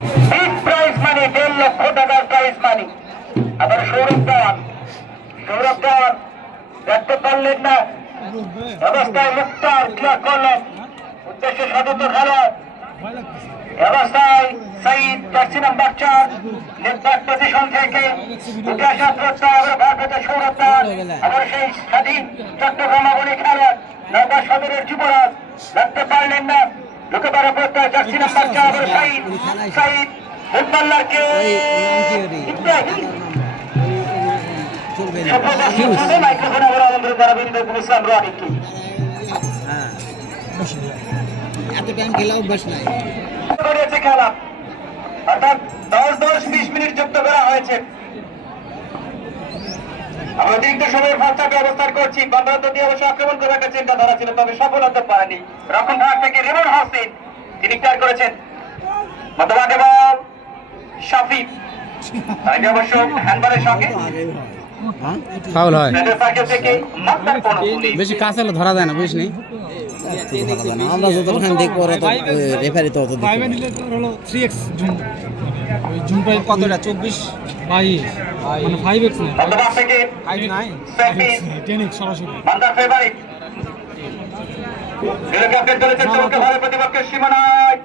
Big prize money 1.5 লক্ষ টাকার prize money. আবার সৌরভ দেওয়ান দেখতে পারলেন না, অবস্থায় মুক্তার ক্লিয়ার করলেন, উদ্দেশ্যে সদস্য খেলোয়াড় অবস্থায় সাইদ জার্সি নাম্বার 4 নেটব্যাক পজিশন থেকে উঠে আসা প্রস্তাব ভারতের সৌরভ দেওয়ান। আবার সেই স্বাধীন চট্টগ্রাম আগুনে খেলোয়াড় নওগাঁ সদরের যুবরাজ দেখতে পারলেন না, ঢুকে পড়ে প্রস্তাব জার্সি নাম্বার 4 সাইদ ফুটবলারকে ইব্রাহিম মাইক্রোফোন আবার আমাদের দ্বারা বিন্দু ইসলাম রনিকে এত টাইম খেলা অভ্যাস নাই করেছে খেলা, অর্থাৎ 10-20 মিনিট যুক্ত করা হয়েছে। আমরা অতিরিক্ত সময়ের ফাঁকটাকে অবস্থান করছি। বাংলাদেশ যদি অবশ্য আক্রমণ করার একটা চিন্তাধারা ছিল, তবে সফল হতে পারেনি। রক্ষণ ভাগ থেকে রেমন হোসেন তিনি ক্লিয়ার করেছেন, মধ্যমাঠে বল শাফি, তাই অবশ্য হ্যান্ডবলের সঙ্গে ফাউল হয়, বেশি কাছে ধরা যায় না, বুঝিস নি। আমরা যতক্ষণ দেখবো রেফারি তো হলো 3x জুম, ওই জুম প্রাইস কতটা 24 22 মানে 5x না 10x সরাসরি মান্দার ফেভারিট ক্রিকেট চলেছে চলকে ভালো প্রতিপক্ষের সীমানায়,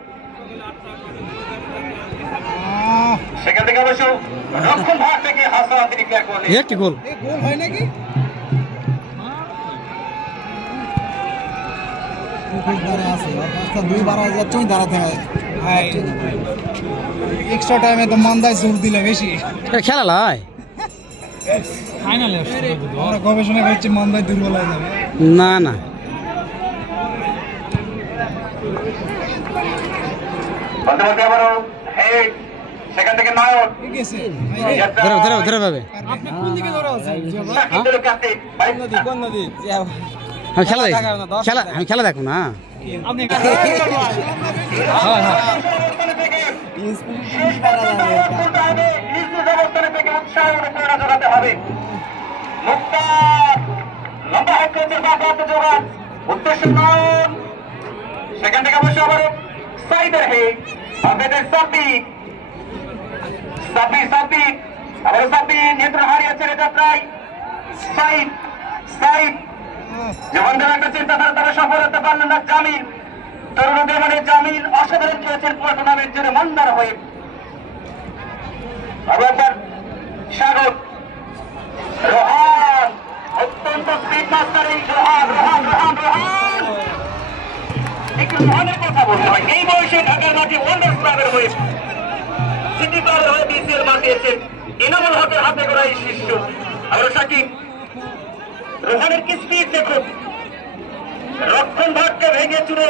সেখান থেকে অবশ্য রক্ষণ ভাগ থেকে হাসান তিনি ক্লিয়ার করলেন। কি গোল গোল হয় নাকি? এক্সট্রা টাইমে তো মান্দায় জোর দিলে বেশি খেলা লাই ফাইনালে আমরা গবেষণা করছি মান্দায় দুর্বল হয়ে যাবে না না বলতে আবারও হেড, সেখান থেকে নায়ক ধরে পাবে। আপনি কোন দিকে ধরে আছেন? আমি খেলা দেখো না। আপনি সেখান থেকে অবশ্য আবার সাইদের হেড আবেদের সাব্বির আবার সাব্বির নিয়ন্ত্রণ হারিয়েছেন। এটা প্রায় সাইদ যেমন ধরনের একটা চিন্তাধারা তারা সফল হতে পারলেন না। জামিল তরুণদের মানে জামিল অসাধারণ খেলেছেন পুরো টুর্নামেন্ট জুড়ে মন্দার হয়ে। আবার স্বাগত রোহান, অত্যন্ত স্পিড মাস্টার এই রোহান একটু রোহানের কথা বলতে হয়। এই বয়সে ঢাকার মাঠে ওয়ান্ডার ক্লাবের হয়ে সিটি ক্লাবের হয়ে বিসিএল মাঠিয়েছেন এনামুল হকের হাতে করা এই শিষ্য। আবার সাকিব রোহানের কি স্পিড দেখুন, রক্ষণ ভাগকে ভেঙে চুরে